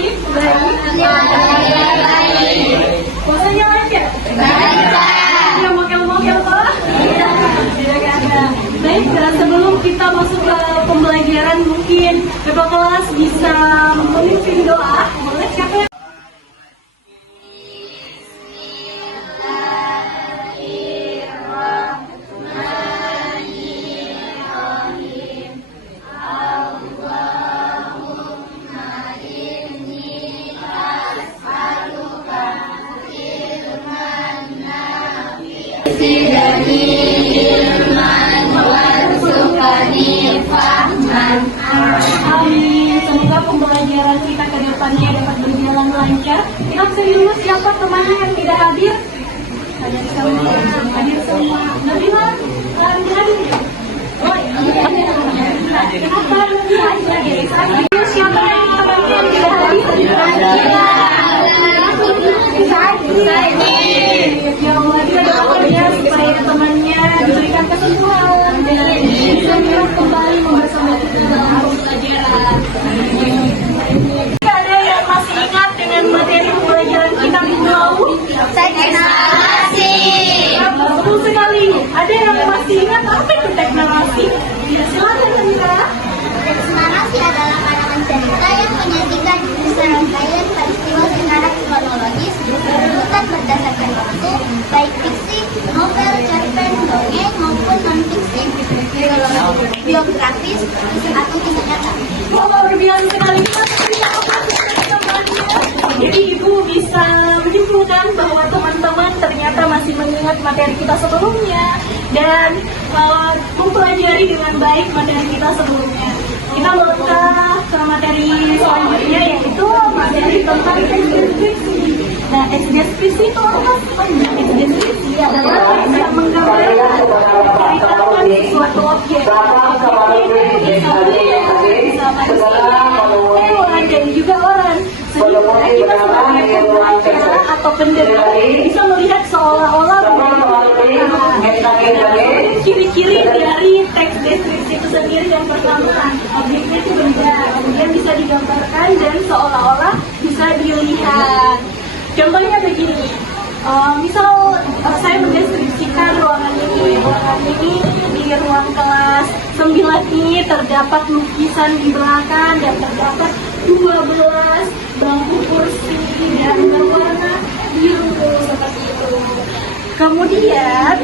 baik? Baik. Puasanya lancar? Baik. Yang mokel-mokel Pak? Tidak ada. Baik, sebelum kita masuk ke pembelajaran mungkin Bapak kelas bisa memimpin doa. Boleh siapa yang Amin. Semoga pembelajaran kita ke depannya dapat berjalan lancar. Kita bisa dulu siapa temannya yang tidak hadir? Hadir semua. Hadir semua. Nabila, hadir ya? Oh, kenapa lebih hadir? Siapa yang temannya yang tidak hadir? Ya Allah, kita doakannya supaya temannya diberikan kesembuhan dan bisa kembali bersama kita dalam pembelajaran. Ada yang masih ingat dengan materi pembelajaran kita minggu lalu? Teknologi. Betul sekali. Ada yang masih ingat apa itu teknologi? Ya, silakan Nabila. Narasi adalah karangan cerita yang menyajikan serangkaian peristiwa secara kronologis bukan berdasarkan waktu, baik fiksi, novel, cerpen, dongeng maupun non-fiksi, biografis atau kisah nyata. Oh, luar biasa sekali. Jadi Ibu bisa menyimpulkan bahwa teman-teman ternyata masih mengingat materi kita sebelumnya dan mempelajari dengan baik materi kita sebelumnya. Kita melangkah ke materi selanjutnya yaitu materi tentang deskripsi. Nah, deskripsi itu apa? Deskripsi adalah yang menggambarkan menceritakan suatu objek. Bisa hewan dan juga orang. Sehingga kita sebagai pembaca atau pendengar bisa melihat seolah-olah ciri-ciri dari teks deskripsi itu sendiri. Yang pertama, objeknya itu benda, kemudian bisa digambarkan dan seolah-olah bisa dilihat. Contohnya begini, misal saya mendeskripsikan ruangan ini di ruang kelas 9 ini terdapat lukisan di belakang dan terdapat 12 bangku kursi dan berwarna biru seperti itu. Kemudian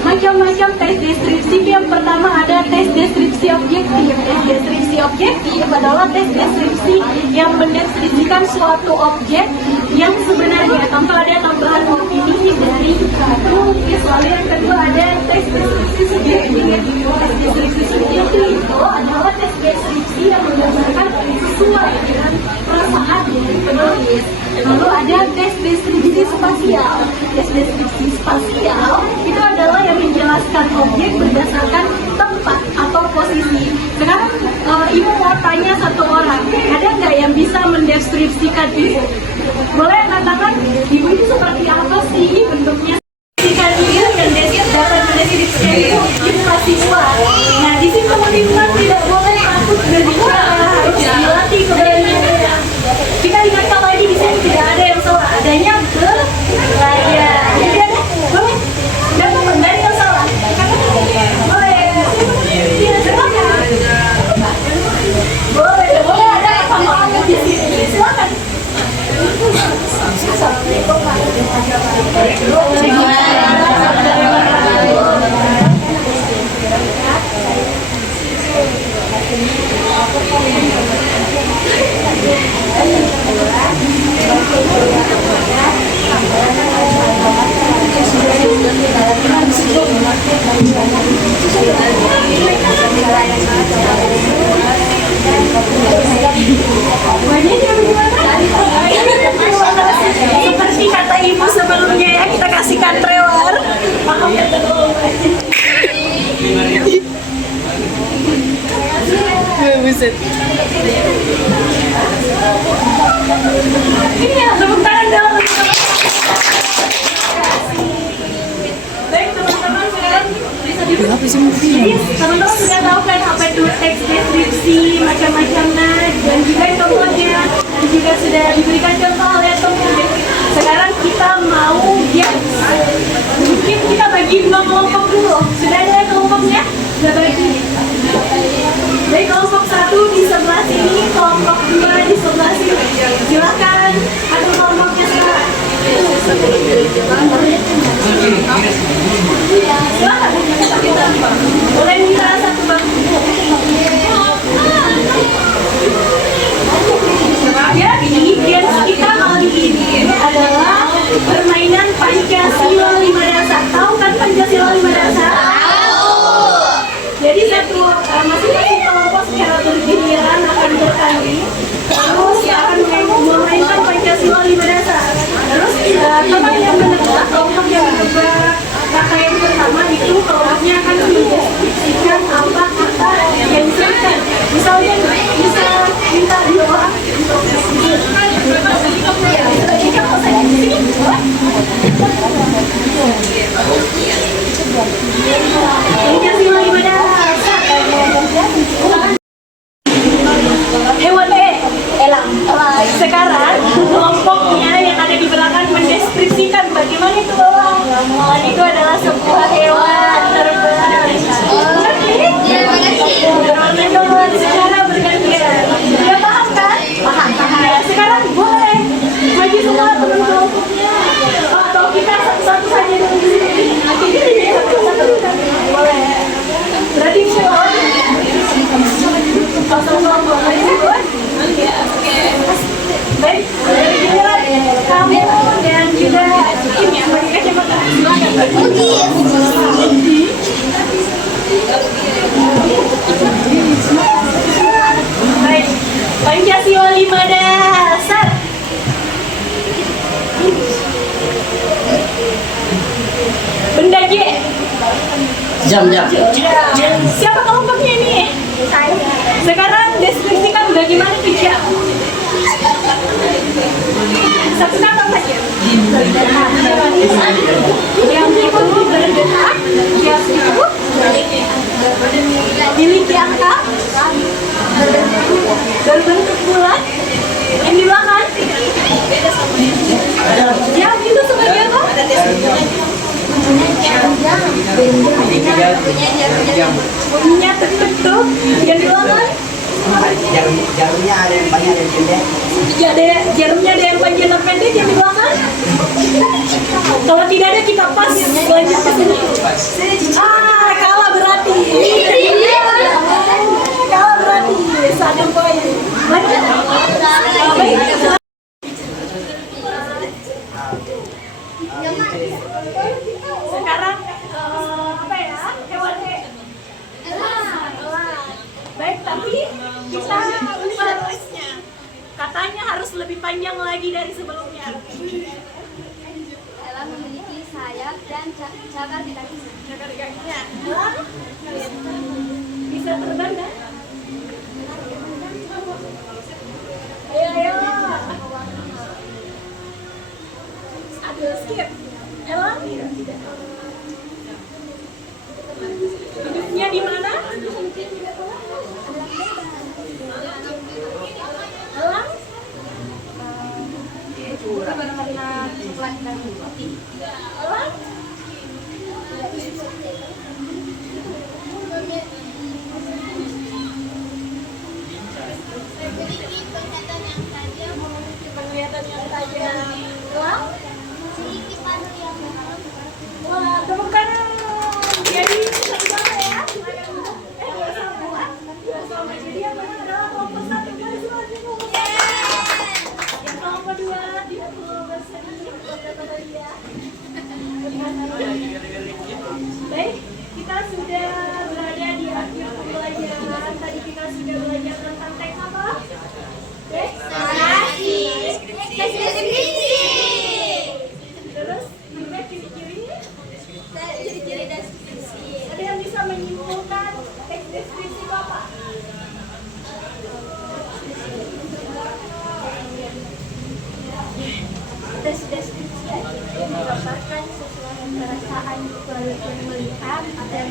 macam-macam tes deskripsi. Yang pertama ada tes deskripsi objektif. Tes deskripsi objektif adalah tes deskripsi yang mendeskripsikan suatu objek yang sebenarnya tanpa ada tambahan opini dari pelukis. Lalu yang kedua ada tes deskripsi subjektif. Tes deskripsi subjektif itu adalah tes deskripsi yang menggambarkan sesuai dengan perasaan dari penulis. Lalu ada tes deskripsi spasial. Tes deskripsi spasial itu adalah yang menjelaskan objek berdasarkan tempat atau posisi. Sekarang Ibu mau tanya satu orang, ada nggak yang bisa mendeskripsikan Ibu? Boleh katakan Ibu itu seperti apa sih bentuknya? Jika dia yang dapat mendeskripsikan Ibu mahasiswa. Nah, di sini teman-teman tidak boleh takut berbicara, harus dilatih keberaniannya. Jika dikatakan lagi di sini tidak ada yang salah, adanya belajar. Jadi ada, boleh? Dan teman dari yang salah. Boleh. Tidak silakan. Boleh, boleh ada sama kamu di sini. Silakan. Seperti kata Ibu sebelumnya ya, kita kasihkan trailer. Buset. Iya, tepuk tangan dong. Baik teman-teman, sekarang bisa Jadi teman-teman sudah tahu kan apa itu teks deskripsi macam-macamnya dan juga contohnya juga sudah diberikan contoh oleh teman. Sekarang kita mau mungkin kita bagi dua kelompok dulu. Sudah ada kelompoknya? Sudah bagi. Baik, kelompok satu di sebelah sini, kelompok dua di sebelah sini. Silakan ada kelompoknya sekarang. Silakan. Boleh minta satu bangku. Jadi games kita kali ini adalah permainan Pancasila 5 dasar. Tahu kan Pancasila 5 dasar? Jadi masing-masing kelompok secara bergiliran akan bertanding, terus akan memainkan Pancasila 5 dasar. Terus teman yang menebak, kelompok yang menebak kata yang pertama itu kelompoknya akan mendeskripsikan apa kata yang disebutkan. Misalnya bisa minta doa. Pancasila 5 dasar. Hewan elang. Sekarang kelompoknya yang ada di belakang mendeskripsikan bagaimana itu elang. Elang itu adalah sebuah hewan terbang. Bermain secara bergantian. Sudah paham kan? Paham. Ya, sekarang boleh bagi semua teman kelompoknya. Atau kita satu-satu saja dulu di sini. Satu-satu boleh. Berarti semua kelompok baik, kamu dan juga Kim ya, bagi kacamata. Baik, Pancasila 5 dasar. Benda G. Jam. Siapa kelompoknya ini? Saya. Sekarang deskripsikan bagaimana itu jam. Satu kata saja. Jam itu bergerak, jam itu memiliki angka, berbentuk bulat, yang di belakang. Jam itu sebagai apa? Bunyinya tuk-tuk, yang di belakang. Jarumnya ada yang banyak, ada yang pendek. Jarumnya ada yang panjang dan pendek, yang di belakang. Kalau tidak ada kita pas lanjut ke sini. Kalah berarti. Kalah berarti. Sadam poin. Lanjut. Baik. Sekarang apa ya? Hewan baik, tapi kita harusnya katanya harus lebih panjang lagi dari sebelumnya. Elang memiliki sayap dan cakar di kakinya. Cakar di kakinya. Bisa terbang kan? Ayo. Aduh, skip. Elang? Hidupnya di mana? Elang? Berwarna coklat dan putih. Elang? Penglihatan yang tajam. Elang? Wah, tepuk tangan. Jadi sama ya. Sama. Jadi yang mana adalah kelompok satu yang kelompok dua tidak perlu bersedih. Baik, kita sudah berada di akhir pembelajaran. Tadi kita sudah belajar tentang teks apa? Deskripsi. Terus juga ciri-ciri. Ciri-ciri deskripsi. Ada yang bisa menyimpulkan teks deskripsi itu apa? Deskripsi itu menggambarkan sesuatu perasaan walaupun melihat atau yang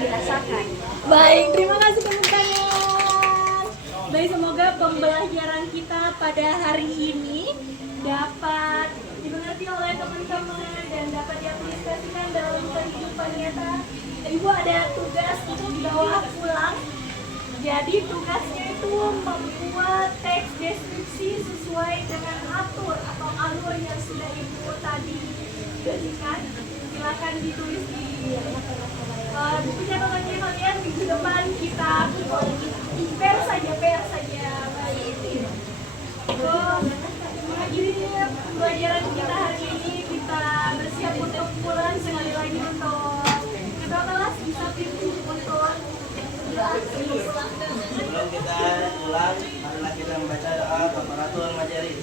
dirasakan. Baik, terima kasih tepuk tangan. Baik, semoga pembelajaran kita pada hari ini dapat dimengerti oleh teman-teman dan dapat diaplikasikan dalam kehidupan nyata. Ibu ada tugas untuk dibawa pulang. Jadi tugasnya itu membuat teks deskripsi sesuai dengan alur yang sudah ibu tadi berikan. Silakan ditulis di buku catatannya kalian. Minggu depan kita PR saja. Baik. Mengakhiri pembelajaran kita hari ini, kita bersiap untuk pulang. Sekali lagi untuk kedua kelas bisa pimpin untuk Sebelum kita pulang, marilah kita membaca doa kafaratul majelis.